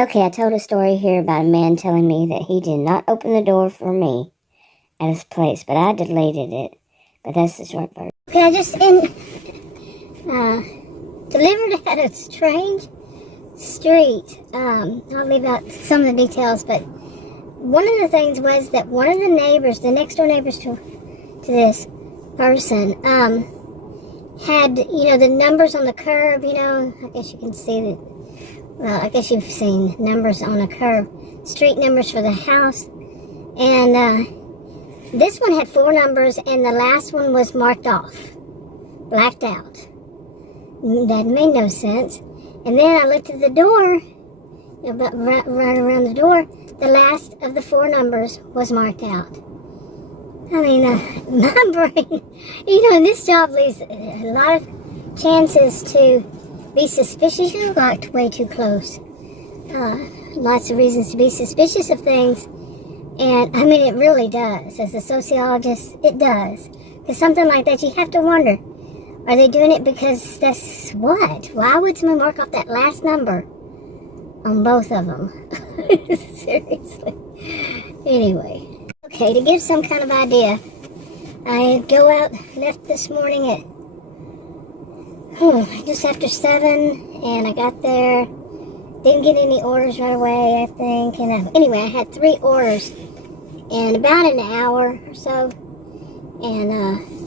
Okay, I told a story here about a man telling me that he did not open the door for me at his place, but I deleted it. But that's the short version. Okay, I just delivered at a strange street. I'll leave out some of the details, but one of the things was that one of the neighbors, the next door neighbors to this person, had, the numbers on the curb, I guess you can see that. Well, I guess you've seen numbers on a curb, street numbers for the house. And this one had 4 numbers, and the last one was marked off, blacked out. That made no sense. And then I looked at the door, right around the door, the last of the 4 numbers was marked out. I mean, my brain, this job leaves a lot of chances to be suspicious. You got way too close. Lots of reasons to be suspicious of things. And, I mean, it really does. As a sociologist, it does. Because something like that, you have to wonder, are they doing it because that's what? Why would someone mark off that last number on both of them? Seriously. Anyway. Okay, to give some kind of idea, I left this morning at just after 7, and I got there, didn't get any orders right away, I think, and anyway, I had 3 orders in about an hour or so, and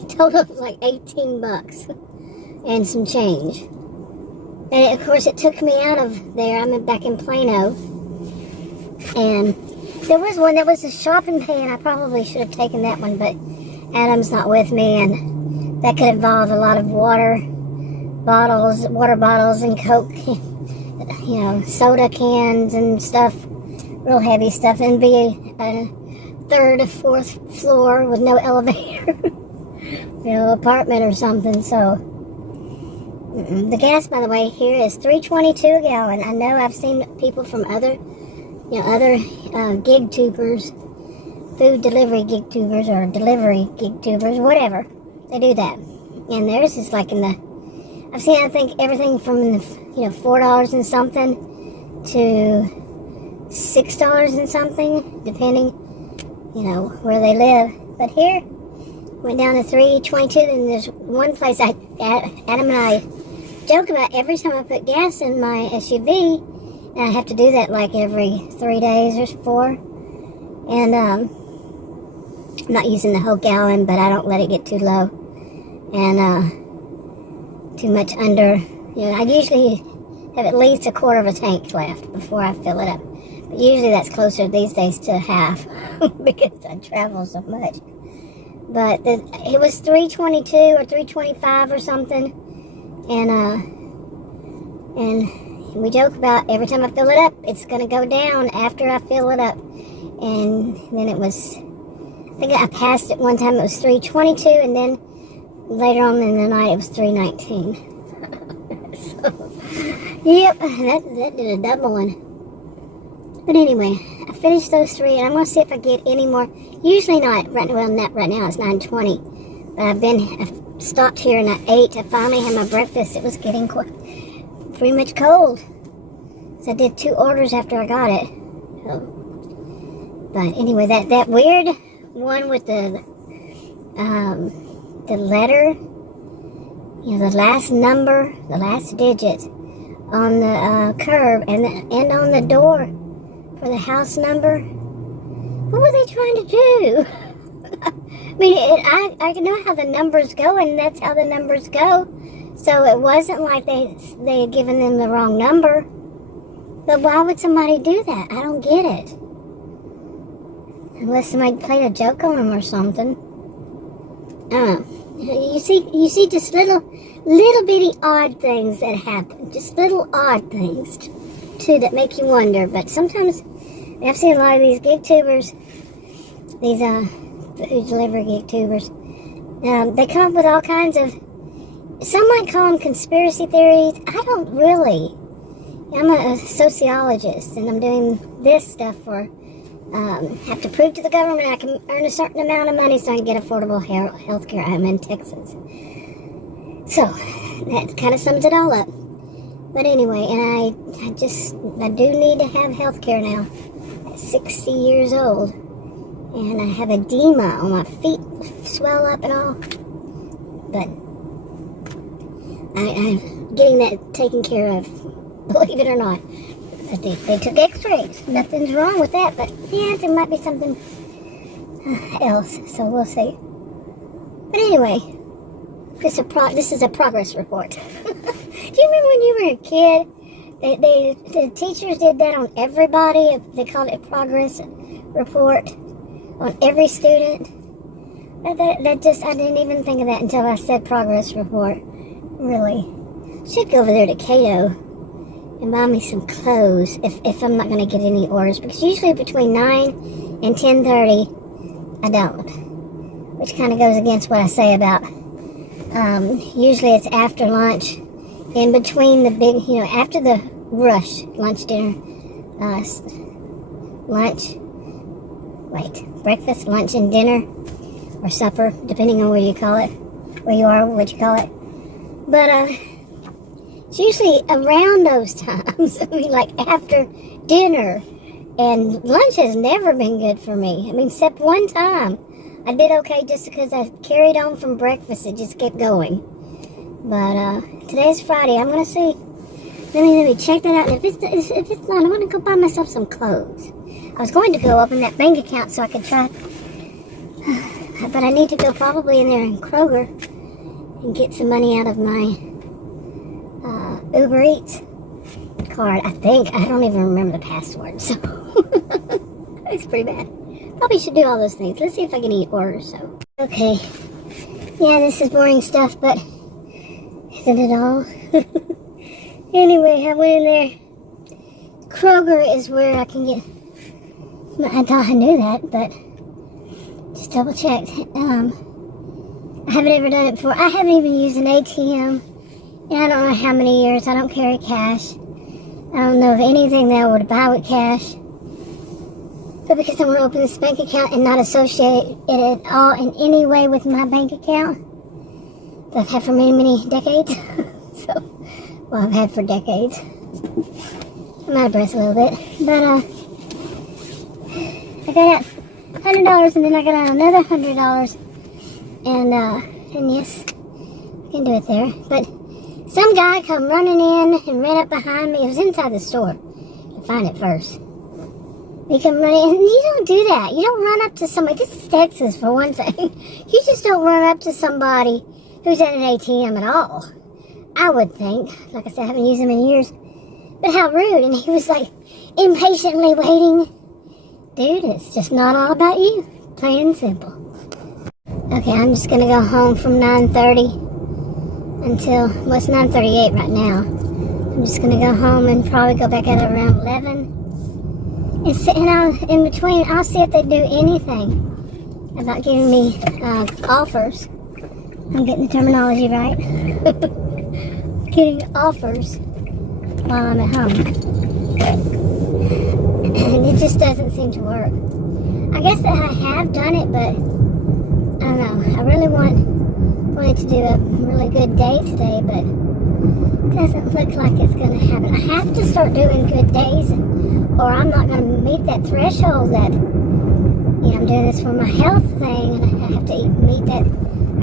total of like $18 and some change. And of course, it took me out of there. I'm back in Plano, and there was one that was a shop and pay, and I probably should have taken that one, but Adam's not with me, and that could involve a lot of water bottles and Coke, soda cans and stuff, real heavy stuff, and be a 3rd or 4th floor with no elevator, apartment or something. So the gas, by the way, here is $3.22 a gallon. I know I've seen people from other gig tubers, food delivery gig tubers, or delivery gig tubers, whatever, they do that, and theirs is like I've seen, I think, everything from $4 and something to $6 and something, depending, where they live. But here, went down to $3.22, and there's one place Adam and I joke about every time I put gas in my SUV, and I have to do that like every 3 days or 4, and I'm not using the whole gallon, but I don't let it get too low, and too much under, I usually have at least a quarter of a tank left before I fill it up. But usually that's closer these days to half because I travel so much. But it was $3.22 or $3.25 or something, and we joke about every time I fill it up, it's going to go down after I fill it up. And then it was, I think I passed it one time, it was $3.22, and then later on in the night, it was $3.19. So, yep, that did a double one. But anyway, I finished those 3, and I'm going to see if I get any more. Usually not. Not right now. It's 9:20. But I've stopped here, and I ate. I finally had my breakfast. It was getting pretty much cold. So I did 2 orders after I got it. So, but anyway, that weird one with the letter, the last number, the last digit on the curb and on the door for the house number. What were they trying to do? I mean, I know how the numbers go, and that's how the numbers go. So it wasn't like they had given them the wrong number. But why would somebody do that? I don't get it. Unless somebody played a joke on them or something. I don't know. You see just little bitty odd things that happen. Just little odd things, too, that make you wonder. But sometimes, I've seen a lot of these gig tubers, these food delivery gig tubers, they come up with all kinds of, some might call them conspiracy theories. I don't really. I'm a sociologist, and I'm doing this stuff for, have to prove to the government I can earn a certain amount of money so I can get affordable health care. I'm in Texas. So, that kind of sums it all up. But anyway, and I do need to have health care now at 60 years old. And I have edema on my feet, swell up and all. But I'm getting that taken care of, believe it or not. They took x-rays. Nothing's wrong with that, but yeah, there might be something else, so we'll see. But anyway, this is a progress report. Do you remember when you were a kid? The teachers did that on everybody. They called it progress report on every student. I didn't even think of that until I said progress report. Really. Should go over there to Cato and buy me some clothes if I'm not going to get any orders. Because usually between 9 and 10:30, I don't. Which kind of goes against what I say about, usually it's after lunch. In between the big, after the rush, lunch, dinner, breakfast, lunch, and dinner, or supper, depending on where you call it, where you are, what you call it. But, it's usually around those times, like after dinner, and lunch has never been good for me. Except one time, I did okay just because I carried on from breakfast, it just kept going. But, today's Friday, I'm gonna see. Let me check that out. And if it's not, I'm gonna go buy myself some clothes. I was going to go open that bank account so I could try, but I need to go probably in there in Kroger and get some money out of my Uber Eats card. I think I don't even remember the password, so it's pretty bad. Probably should do all those things. Let's see if I can eat orders. So okay, yeah, this is boring stuff, but isn't it all? Anyway, I went in there. Kroger is where I can get. I thought I knew that, but just double checked. I haven't ever done it before. I haven't even used an ATM in I don't know how many years. I don't carry cash. I don't know of anything that I would buy with cash. But because I want to open this bank account and not associate it at all in any way with my bank account that I've had for many, many decades. I've had for decades. I'm out of breath a little bit. But, I got out $100 and then I got out another $100. And yes, I can do it there. But some guy come running in and ran up behind me. It was inside the store. I find it first. He come running in. You don't do that. You don't run up to somebody. This is Texas for one thing. You just don't run up to somebody who's at an ATM at all. I would think. Like I said, I haven't used them in years. But how rude. And he was like impatiently waiting. Dude, it's just not all about you. Plain and simple. Okay, I'm just going to go home from 9:30 until, well, it's 9:38 right now. I'm just going to go home and probably go back out around 11. And in between, I'll see if they do anything about giving me offers. I'm getting the terminology right. Getting offers while I'm at home. And it just doesn't seem to work. I guess that I have done it, but I don't know. I really wanted to do a really good day today, but it doesn't look like it's going to happen. I have to start doing good days, or I'm not going to meet that threshold that, I'm doing this for my health thing, and I have to meet that,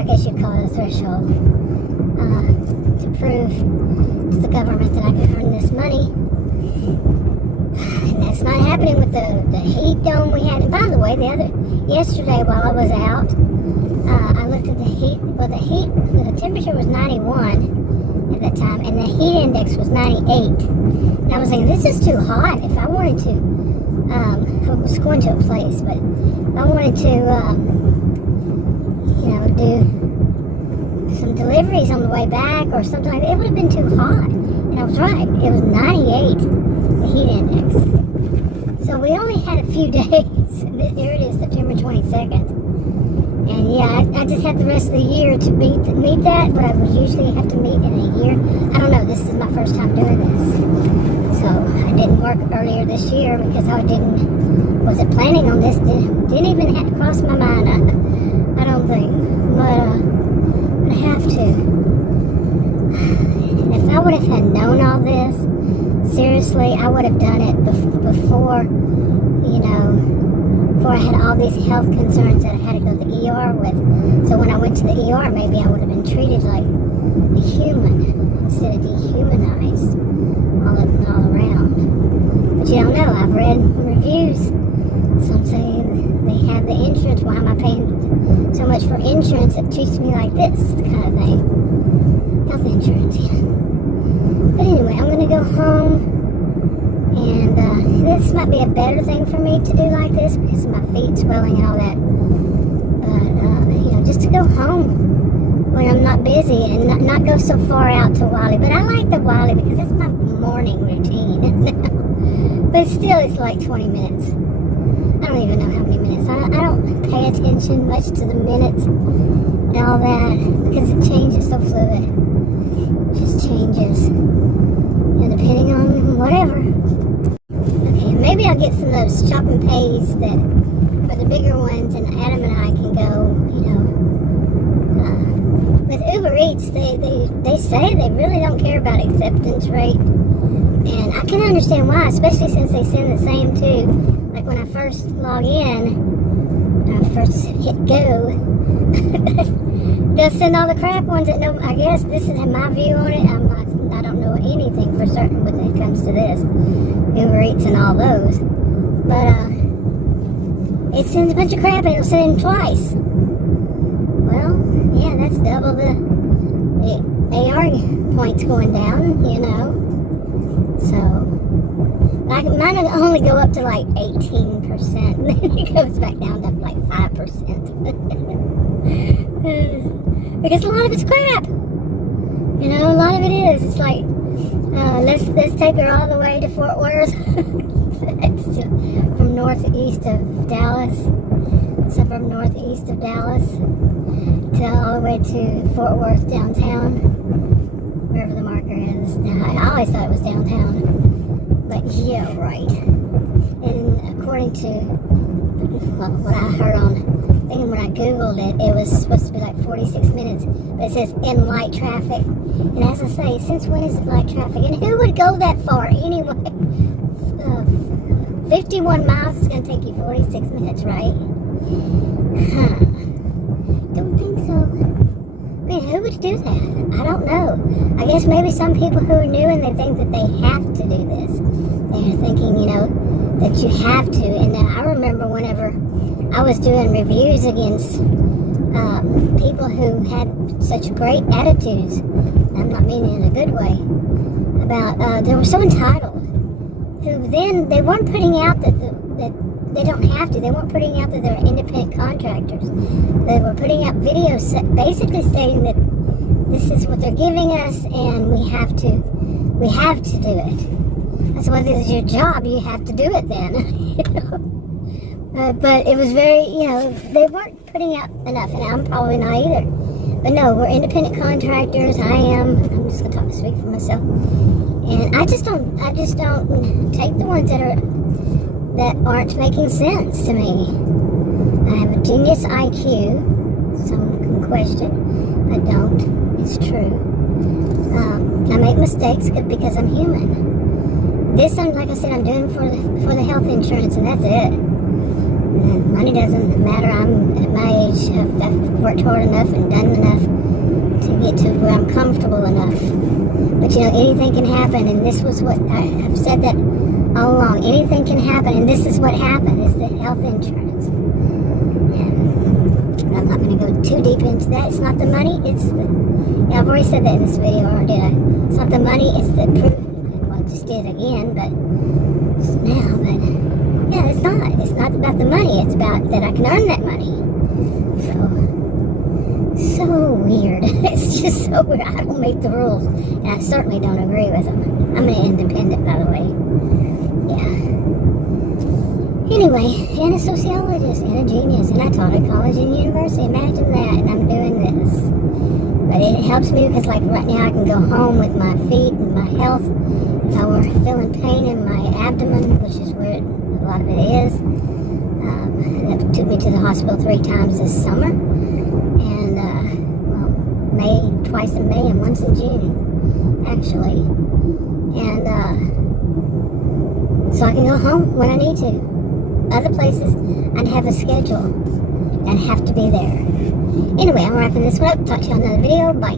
I guess you'd call it a threshold, to prove to the government that I can earn this money. And that's not happening with the heat dome we had. And by the way, yesterday while I was out, I looked at the heat. Well, the temperature was 91 at that time, and the heat index was 98. And I was thinking, this is too hot. If I wanted to, I was going to a place, but if I wanted to, do some deliveries on the way back or something like that, it would have been too hot. And I was right. It was 98, the heat index. So we only had a few days. Here it is, September 22nd. And yeah, I just have the rest of the year to meet that, but I would usually have to meet in a year. I don't know, this is my first time doing this. So I didn't work earlier this year because I wasn't planning on this. Didn't even cross my mind, I don't think. But I have to. And if I would have had known all this, seriously, I would have done it before, before I had all these health concerns that I had to go to the ER with. So when I went to the ER, maybe I would have been treated like a human instead of dehumanized all around. But you don't know. I've read reviews. Some say they have the insurance. Why am I paying so much for insurance that treats me like this kind of thing? Health insurance, yeah. But anyway, I'm going to go home. And this might be a better thing for me to do like this because of my feet swelling and all that. But, just to go home when I'm not busy and not go so far out to Wiley. But I like the Wiley because it's my morning routine. But still, it's like 20 minutes. I don't even know how many minutes. I don't pay attention much to the minutes and all that because it changes so fluid. It just changes. Depending on whatever. Okay, maybe I'll get some of those shop and pays that are the bigger ones, and Adam and I can go, with Uber Eats, they say they really don't care about acceptance rate. And I can understand why, especially since they send the same too. Like when I first log in, when I first hit go, they'll send all the crap ones that no, I guess this is my view on it. I don't know anything for certain when it comes to this. Uber Eats and all those. But, it sends a bunch of crap and it'll send them twice. Well, yeah, that's double the AR points going down, So, mine will only go up to like 18%. And then it goes back down to like 5%. Because a lot of it's crap. A lot of it is. It's like, let's take her all the way to Fort Worth. From northeast of Dallas. So from northeast of Dallas to all the way to Fort Worth downtown. Wherever the marker is. Now, I always thought it was downtown. But yeah, right. And according to what I heard on thing when I Googled it, it was supposed to be like 46 minutes. But it says in light traffic. And as I say, since when is it light traffic? And who would go that far anyway? 51 miles is going to take you 46 minutes, right? Don't think so. I mean, who would do that? I don't know. I guess maybe some people who are new and they think that they have to do this. They're thinking, that you have to. And I remember whenever I was doing reviews against people who had such great attitudes, I'm not meaning in a good way, about, they were so entitled, who then, they weren't putting out that they don't have to, they weren't putting out that they're independent contractors. They were putting out videos basically stating that this is what they're giving us and we have to do it. That's what it is your job, you have to do it then. But it was very, they weren't putting out enough, and I'm probably not either. But no, we're independent contractors. I'm just gonna speak for myself. And I just don't take the ones that aren't making sense to me. I have a genius IQ. Someone can question. I don't. It's true. I make mistakes because I'm human. This, like I said, I'm doing for the health insurance, and that's it. And money doesn't matter. I'm at my age. I've worked hard enough and done enough to get to where I'm comfortable enough. But anything can happen, and this was what I've said that all along. Anything can happen, and this is what happened. Is the health insurance. And I'm not going to go too deep into that. It's not the money. It's the. I've already said that in this video, or did I? It's not the money. It's the proof. Well, I just did it again, but now, but. Yeah, it's not. It's not about the money. It's about that I can earn that money. So weird. It's just so weird. I don't make the rules. And I certainly don't agree with them. I'm an independent, by the way. Yeah. Anyway, and a sociologist, and a genius. And I taught at college and university. Imagine that. And I'm doing this. But it helps me because, like, right now I can go home with my feet and my health. If I were feeling pain in my abdomen, which is where a lot of it is. That took me to the hospital 3 times this summer. And, twice in May and once in June. actually. And so I can go home when I need to. Other places, I'd have a schedule and have to be there. Anyway, I'm wrapping this one up. Talk to you on another video. Bye.